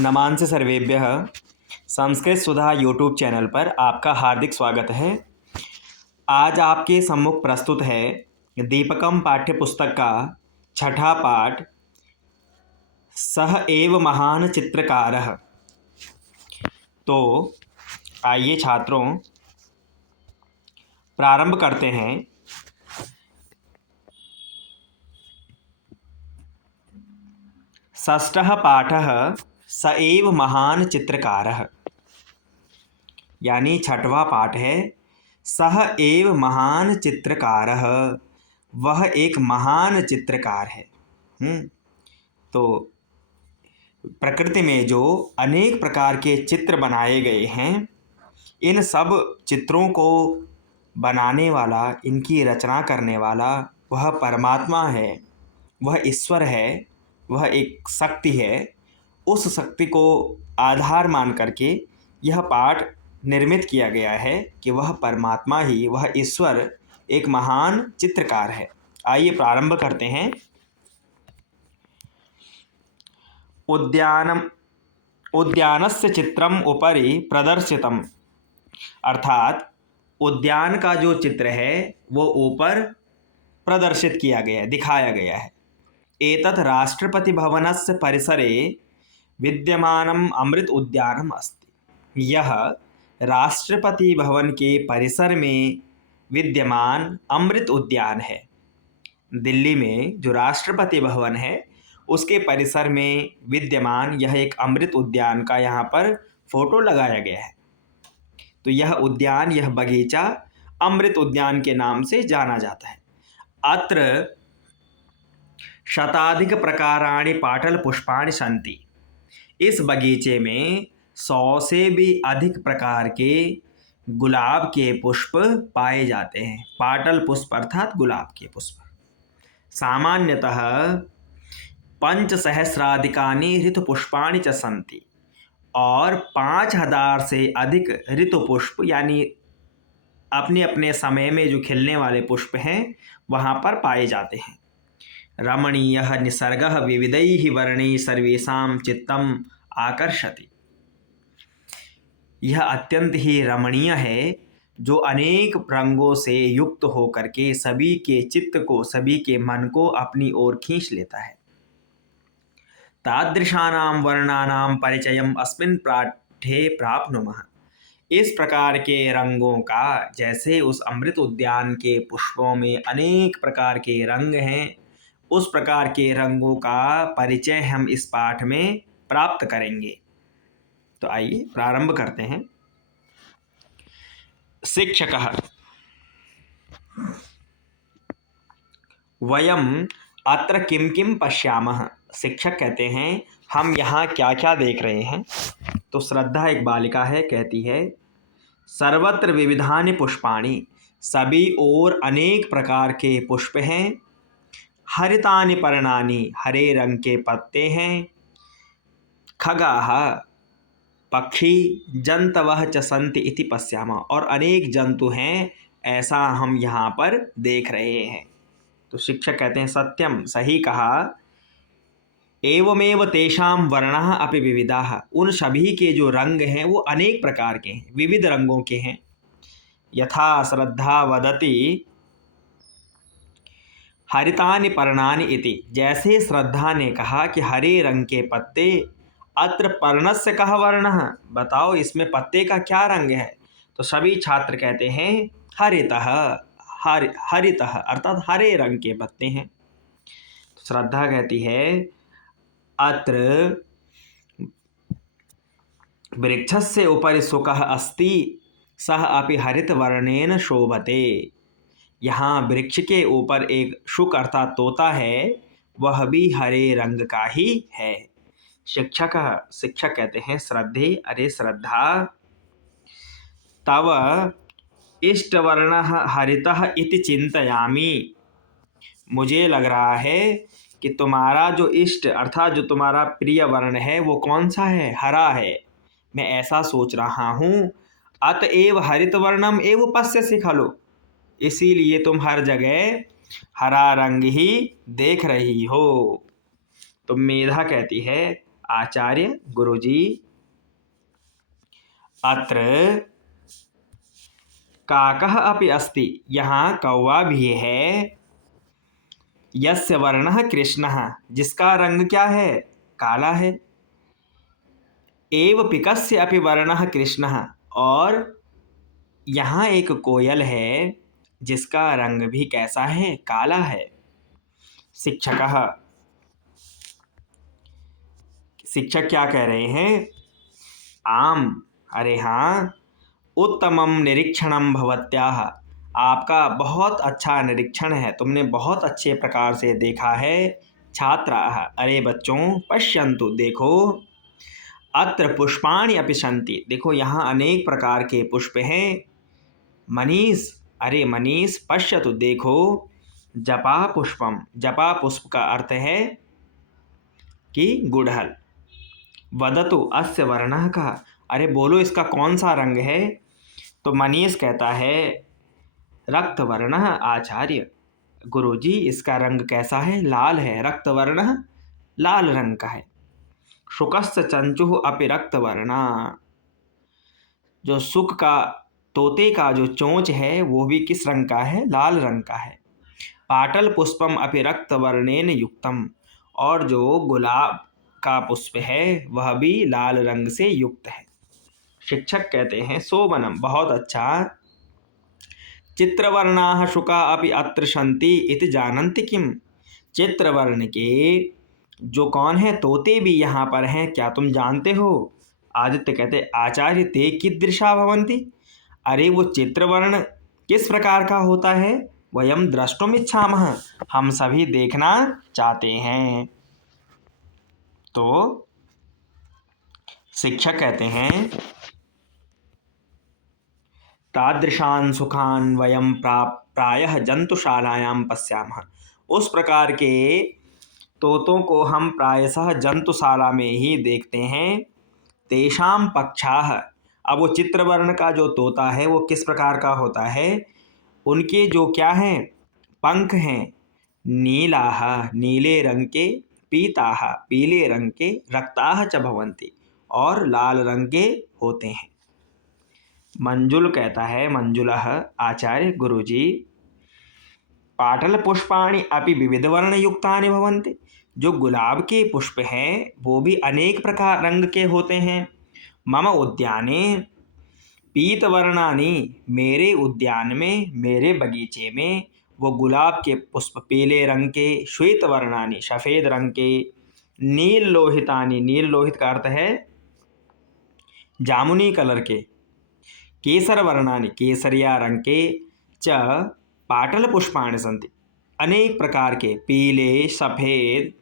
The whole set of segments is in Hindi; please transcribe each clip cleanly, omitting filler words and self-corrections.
नमांसि सर्वेभ्यः। संस्कृत सुधा यूट्यूब चैनल पर आपका हार्दिक स्वागत है। आज आपके सम्मुख प्रस्तुत है दीपकम पाठ्य पुस्तक का छठा पाठ, सह एव महान चित्रकारः। तो आइए छात्रों, प्रारंभ करते हैं। षष्ठः पाठः स एव महान चित्रकारः, यानी छठवां पाठ है सह एव महान चित्रकारः, वह एक महान चित्रकार है। तो प्रकृति में जो अनेक प्रकार के चित्र बनाए गए हैं, इन सब चित्रों को बनाने वाला, इनकी रचना करने वाला वह परमात्मा है, वह ईश्वर है, वह एक शक्ति है। उस शक्ति को आधार मान करके यह पाठ निर्मित किया गया है कि वह परमात्मा ही, वह ईश्वर एक महान चित्रकार है। आइए प्रारंभ करते हैं। उद्यानस्य चित्रम उपरि प्रदर्शितम, अर्थात उद्यान का जो चित्र है वो ऊपर प्रदर्शित किया गया है, दिखाया गया है। एतत् राष्ट्रपति भवनस्य परिसरे विद्यमानम अमृत उद्यानम अस्ति। यह राष्ट्रपति भवन के परिसर में विद्यमान अमृत उद्यान है। दिल्ली में जो राष्ट्रपति भवन है उसके परिसर में विद्यमान यह एक अमृत उद्यान का यहाँ पर फोटो लगाया गया है। तो यह उद्यान, यह बगीचा अमृत उद्यान के नाम से जाना जाता है। अत्र शताधिक प्रकाराणि पाटल पुष्पाणि सन्ति। इस बगीचे में 100 से भी अधिक प्रकार के गुलाब के पुष्प पाए जाते हैं। पाटल पुष्प अर्थात गुलाब के पुष्प। सामान्यतः 5,000 ऋतुपुष्पाणि च सन्ति, और 5,000 से अधिक ऋतुपुष्प यानी अपने अपने समय में जो खिलने वाले पुष्प हैं वहाँ पर पाए जाते हैं। रमणीयः निसर्गः विविधैः वर्णैः सर्वेषां चित्तम आकर्षति। यह अत्यंत ही रमणीय है, जो अनेक रंगों से युक्त होकर के सभी के चित्त को, सभी के मन को अपनी ओर खींच लेता है। तादृशानां वर्णानां परिचयम् अस्मिन् पाठे प्राप्नुमः। इस प्रकार के रंगों का, जैसे उस अमृत उद्यान के पुष्पों में अनेक प्रकार के रंग हैं, उस प्रकार के रंगों का परिचय हम इस पाठ में प्राप्त करेंगे। तो आइए प्रारंभ करते हैं। शिक्षकः वयम् अत्र किं किं पश्यामः। शिक्षक कहते हैं हम यहाँ क्या क्या देख रहे हैं। तो श्रद्धा एक बालिका है, कहती है सर्वत्र विविधानि पुष्पाणि, सभी ओर अनेक प्रकार के पुष्प हैं। हरितानि पर्णानि, हरे रंग के पत्ते हैं। खगाः, पक्षी, जंतवः च सन्ति इति पश्यामः, और अनेक जंतु हैं, ऐसा हम यहाँ पर देख रहे हैं। तो शिक्षक कहते हैं सत्यम, सही कहा। एवमेव तेषां वर्णाः अपि विविधाः, उन सभी के जो रंग हैं वो अनेक प्रकार के हैं, विविध रंगों के हैं। यथा श्रद्धा वदति हरितानि पर्णानि इति, जैसे श्रद्धा ने कहा कि हरे रंग के पत्ते। अत्र पर्णस्य कः वर्णः, बताओ इसमें पत्ते का क्या रंग है। तो सभी छात्र कहते हैं हरितः, हरितः अर्थात हरे रंग के पत्ते हैं। तो श्रद्धा कहती है अत्र वृक्षस्य उपरि शुकः अस्ति, सः अपि हरित वर्णेन शोभते। यहाँ वृक्ष के ऊपर एक शुक अर्थात तोता है, वह भी हरे रंग का ही है। शिक्षक कहते हैं श्रद्धे, अरे श्रद्धा, तव इष्टवर्णः हरितः इति चिंतयामि। मुझे लग रहा है कि तुम्हारा जो इष्ट अर्थात जो तुम्हारा प्रिय वर्ण है वो कौन सा है, हरा है। मैं ऐसा सोच रहा हूँ। अतएव हरित वर्णम एव पश्यसि खलु, इसीलिए तुम हर जगह हरा रंग ही देख रही हो। तो मेधा कहती है आचार्य गुरुजी अत्र काकः अपि अस्ति, यहाँ कौवा भी है, यस्य वर्णः कृष्णः, जिसका रंग क्या है, काला है, एव पिकस्य अपि वर्णः कृष्णः, और यहाँ एक कोयल है जिसका रंग भी कैसा है, काला है। शिक्षकः, शिक्षक क्या कह रहे हैं, आम, अरे हाँ, उत्तमम निरीक्षणम भवत्याः, आपका बहुत अच्छा निरीक्षण है, तुमने बहुत अच्छे प्रकार से देखा है। छात्राः, अरे बच्चों, पश्यन्तु, देखो, अत्र पुष्पाणि अपि सन्ति, देखो यहाँ अनेक प्रकार के पुष्प हैं। मनीष, अरे मनीष, पश्यतु, देखो, जपा पुष्पम, जपा पुष्प का अर्थ है कि गुड़हल। वदतु अस्य वर्णः कः, अरे बोलो इसका कौन सा रंग है। तो मनीष कहता है रक्तवर्णः आचार्य, गुरुजी इसका रंग कैसा है, लाल है, रक्तवर्णः, लाल रंग का है। शुकस्य चंचुः अपि रक्तवर्णा, जो सुक का, तोते का जो चोंच है वो भी किस रंग का है, लाल रंग का है। पाटल पुष्पम अपि रक्तवर्णेन युक्तम, और जो गुलाब का पुष्प है वह भी लाल रंग से युक्त है। शिक्षक कहते हैं सोवनम, बहुत अच्छा, चित्रवर्णाः शुका अपि अत्र सन्ति इति जानन्ति किम, चित्रवर्ण के जो कौन है, तोते भी यहाँ पर हैं, क्या तुम जानते हो। आदित्य कहते आचार्य ते कीदृशा भवन्ति, अरे वो चित्रवर्ण किस प्रकार का होता है, वयम द्रष्टुम इच्छामः, हम सभी देखना चाहते हैं। तो शिक्षक कहते हैं तादृशान सुखान वयम प्रायः जंतुशालायां पश्यामः, उस प्रकार के तोतों को हम प्रायशः जंतुशाला में ही देखते हैं। तेषां पक्षाः, अब वो चित्रवर्ण का जो तोता है वो किस प्रकार का होता है, उनके जो क्या हैं, पंख हैं, नीलाः, नीले रंग के, पीताः, पीले रंग के, रक्ताः च भवन्ति, और लाल रंग के होते हैं। मंजुल कहता है, मंजुलः आचार्य गुरुजी पाटल पुष्पाणि अपि विविधवर्ण युक्तानि भवन्ति, जो गुलाब के पुष्प हैं वो भी अनेक प्रकार रंग के होते हैं। मम उद्याने पीतवर्णानि, मेरे उद्यान में, मेरे बगीचे में वो गुलाब के पुष्प पीले रंग के, श्वेत वर्णानि, सफ़ेद रंग के, नील लोहितानि, नील लोहित का अर्थ है जामुनी कलर के, केसर वर्णानि, केसरिया रंग के, च पाटल पुष्पाणि सन्ति, अनेक प्रकार के पीले, सफ़ेद,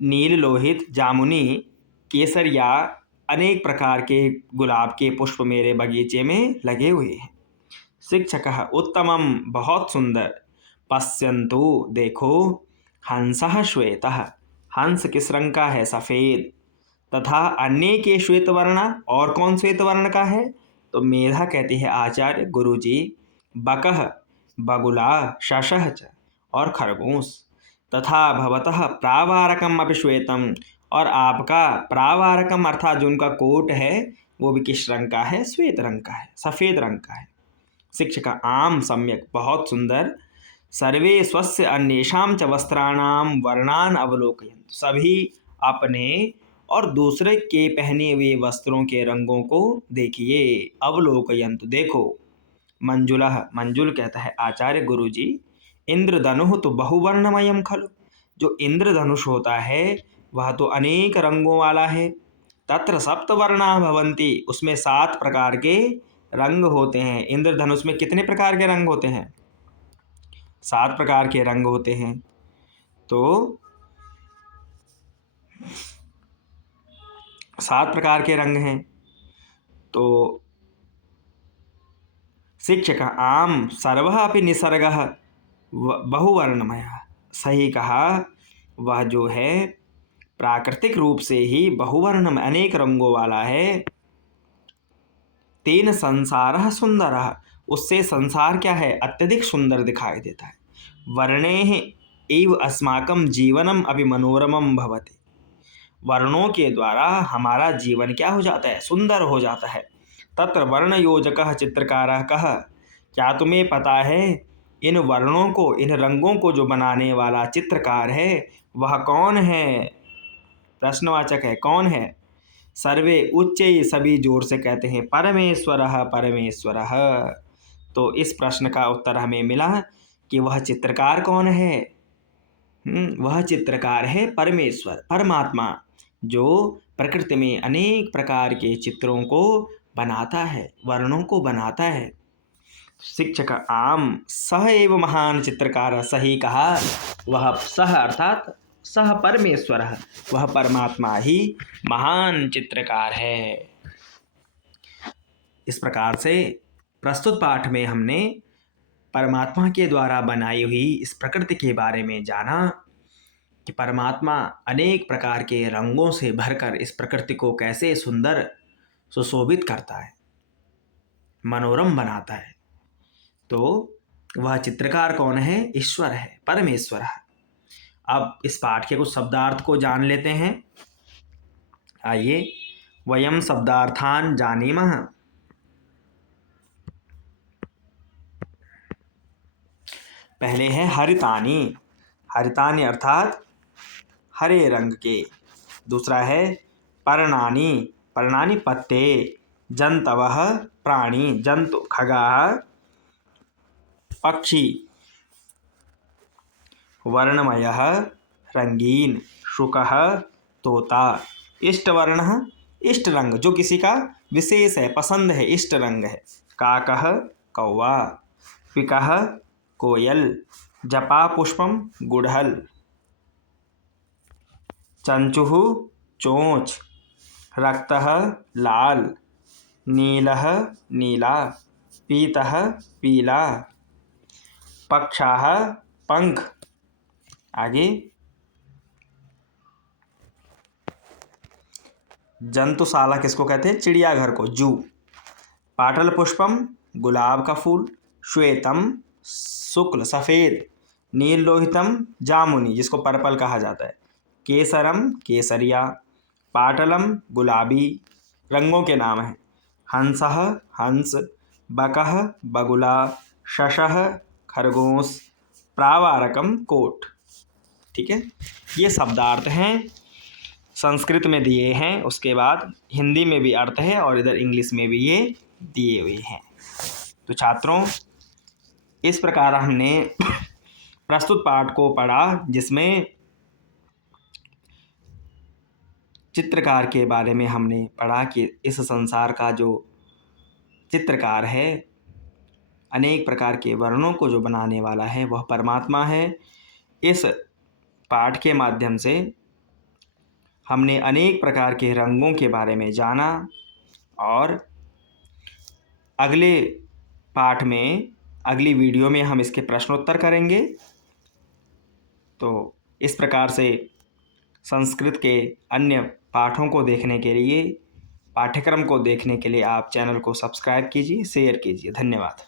नील लोहित, जामुनी, केसरिया, अनेक प्रकार के गुलाब के पुष्प मेरे बगीचे में लगे हुए हैं। शिक्षकः उत्तमम, बहुत सुंदर, पश्यन्तु, देखो, हंसः श्वेतः, हंस किस रंग का है, सफ़ेद, तथा अन्य के श्वेत वर्ण, और कौन श्वेत वर्ण का है, तो मेधा कहती है आचार्य गुरुजी बकः, बगुला, शशः च, और खरगोश, तथा भवतः प्रावारकम अपि श्वेतम, और आपका प्रावारकम अर्थात जो उनका कोट है वो भी किस रंग का है, श्वेत रंग का है, सफ़ेद रंग का है। शिक्षक आम, सम्यक, बहुत सुंदर, सर्वे स्वस्य अन्येषां च वस्त्राणां वर्णान अवलोकयन्तु, सभी अपने और दूसरे के पहने हुए वस्त्रों के रंगों को देखिए, अवलोकयन्तु, देखो। मंजुलः, मंजुल कहता है आचार्य गुरुजी इंद्रधनुः तो बहुवर्णमयम खलु, जो इंद्रधनुष होता है वह तो अनेक रंगों वाला है। तत्र सप्तवर्णा भवन्ति, उसमें 7 प्रकार के रंग होते हैं। इंद्रधनुष में कितने प्रकार के रंग होते हैं, 7 प्रकार के रंग होते हैं। तो 7 प्रकार के रंग हैं। तो शिक्षक आम सर्वः अपि निसर्गः बहुवर्णमयः, सही कहा, वह जो है प्राकृतिक रूप से ही बहुवर्ण में अनेक रंगों वाला है। तेन संसारः सुंदरः, उससे संसार क्या है, अत्यधिक सुंदर दिखाई देता है। वर्णेः एव अस्माकं जीवनम अपि मनोरमं भवति, वर्णों के द्वारा हमारा जीवन क्या हो जाता है, सुंदर हो जाता है। तत्र वर्ण योजकः चित्रकारः कः, क्या तुम्हें पता है इन वर्णों को, इन रंगों को जो बनाने वाला चित्रकार है वह कौन है? प्रश्नवाचक है, कौन है? सर्वे उच्च, सभी जोर से कहते हैं परमेश्वरः परमेश्वरः। तो इस प्रश्न का उत्तर हमें मिला कि वह चित्रकार कौन है? वह चित्रकार है परमेश्वर, परमात्मा, जो प्रकृति में अनेक प्रकार के चित्रों को बनाता है, वर्णों को बनाता है। शिक्षक आम सह एव महान चित्रकार, सही कहा। वह सह अर्थात सह परमेश्वर, वह परमात्मा ही महान चित्रकार है। इस प्रकार से प्रस्तुत पाठ में हमने परमात्मा के द्वारा बनाई हुई इस प्रकृति के बारे में जाना कि परमात्मा अनेक प्रकार के रंगों से भरकर इस प्रकृति को कैसे सुंदर सुशोभित करता है, मनोरम बनाता है। तो वह चित्रकार कौन है? ईश्वर है, परमेश्वर है। अब इस पाठ के कुछ शब्दार्थ को जान लेते हैं। आइए वयम शब्दार्थान जानीमः। पहले है हरितानि, हरितानि अर्थात हरे रंग के। दूसरा है पर्णानि, पर्णानि पत्ते। जंतवः प्राणी, जंतु खगाः पक्षी। वर्णमयः रंगीन, शुकः तोता। इष्टवर्णः, इष्ट रंग, जो किसी का विशेष है, पसंद है, इष्ट रंग है। काकः कौवा। पिकः कोयल। जपा पुष्पम गुड़हल। चंचुः चोंच। रक्तः लाल। नीलः नीला। पीतः पीला। पक्षाः पंख। आगे जंतुशाला किसको कहते हैं? चिड़ियाघर को, जू। पाटल पुष्पम गुलाब का फूल। श्वेतम शुक्ल सफ़ेद। नील लोहितम जामुनी, जिसको पर्पल कहा जाता है। केसरम केसरिया। पाटलम गुलाबी। रंगों के नाम हैं। हंसः हंस। बकः बगुला। शशः खरगोश। प्रावारकम कोट। ठीक है, ये शब्दार्थ हैं, संस्कृत में दिए हैं, उसके बाद हिंदी में भी अर्थ है और इधर इंग्लिश में भी ये दिए हुए हैं। तो छात्रों, इस प्रकार हमने प्रस्तुत पाठ को पढ़ा, जिसमें चित्रकार के बारे में हमने पढ़ा कि इस संसार का जो चित्रकार है, अनेक प्रकार के वर्णों को जो बनाने वाला है, वह परमात्मा है। इस पाठ के माध्यम से हमने अनेक प्रकार के रंगों के बारे में जाना और अगले पाठ में, अगली वीडियो में हम इसके प्रश्नोत्तर करेंगे। तो इस प्रकार से संस्कृत के अन्य पाठों को देखने के लिए, पाठ्यक्रम को देखने के लिए आप चैनल को सब्सक्राइब कीजिए, शेयर कीजिए। धन्यवाद।